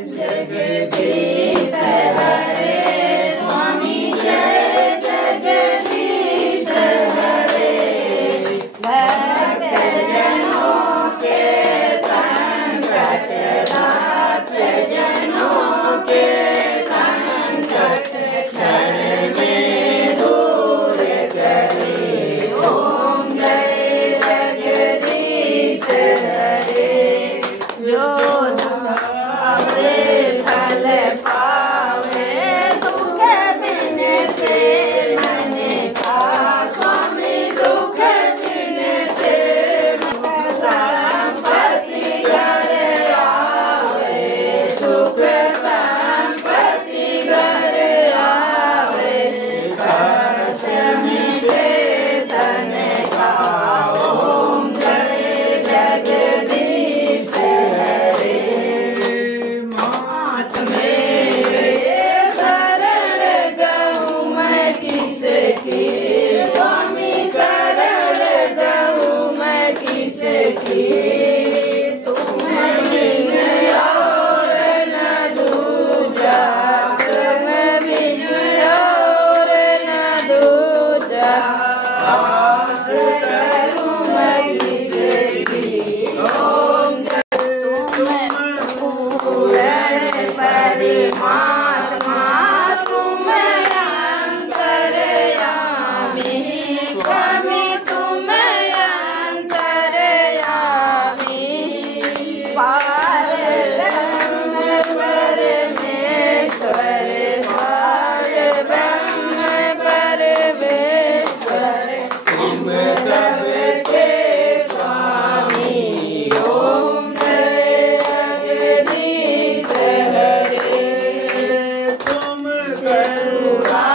जगदीश हरे स्वामी जय जगदीश हरे। भक्त जनों के संकट दास जनों के संकट क्षण में दूर करे। ओम जय जगदीश हरे। जो फल पावे दुख बिन से मन का स्वामी दुख बिन से संपत्ति घर आवे सुख संपत्ति घर आवे। कष्ट मिटे तन का। ओम जय जगदीश हरे। स्वामी शरण जाऊं मैं किसकी। तुम्हें बिन और न दूजा तुम बिन और न दूजा। आस करूं मैं किसकी। ओम तुम पूर्ण परमात्मा तुम स्वामी तुम अंतर्यामी। पार ब्रह्म परमेश्वर पार ब्रह्म परमेश्वर तुम सबके स्वामी। ओम जय जगदीश हरे। तुम करुणा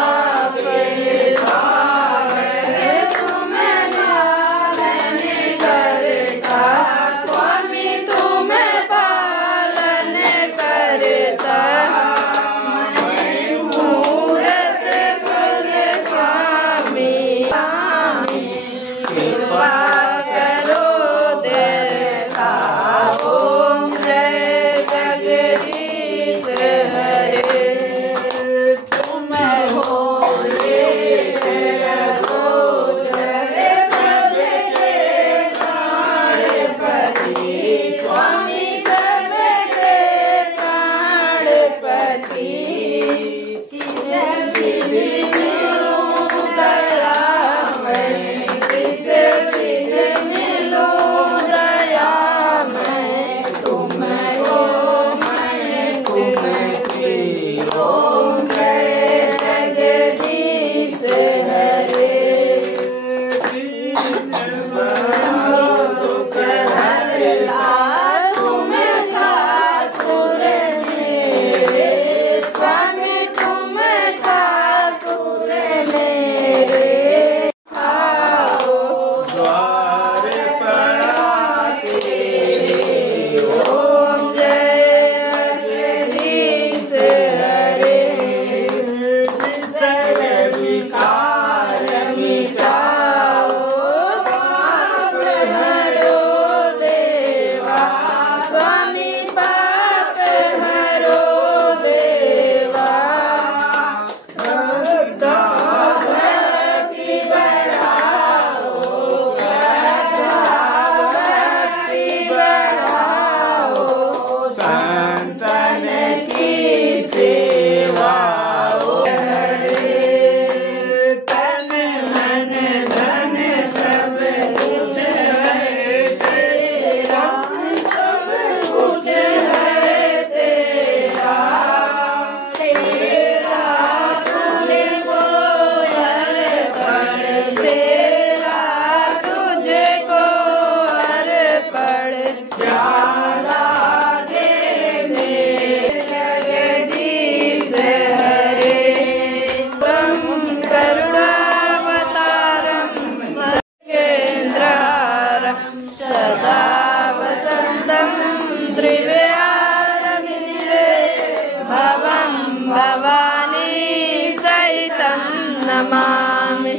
नमामि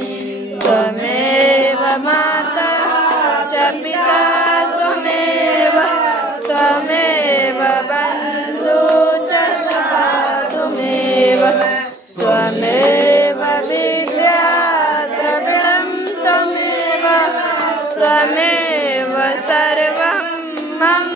त्वमेव माता च पिता त्वमेव बन्धु त्वमेव विद्या द्रविणं त्वमेव सर्वं मम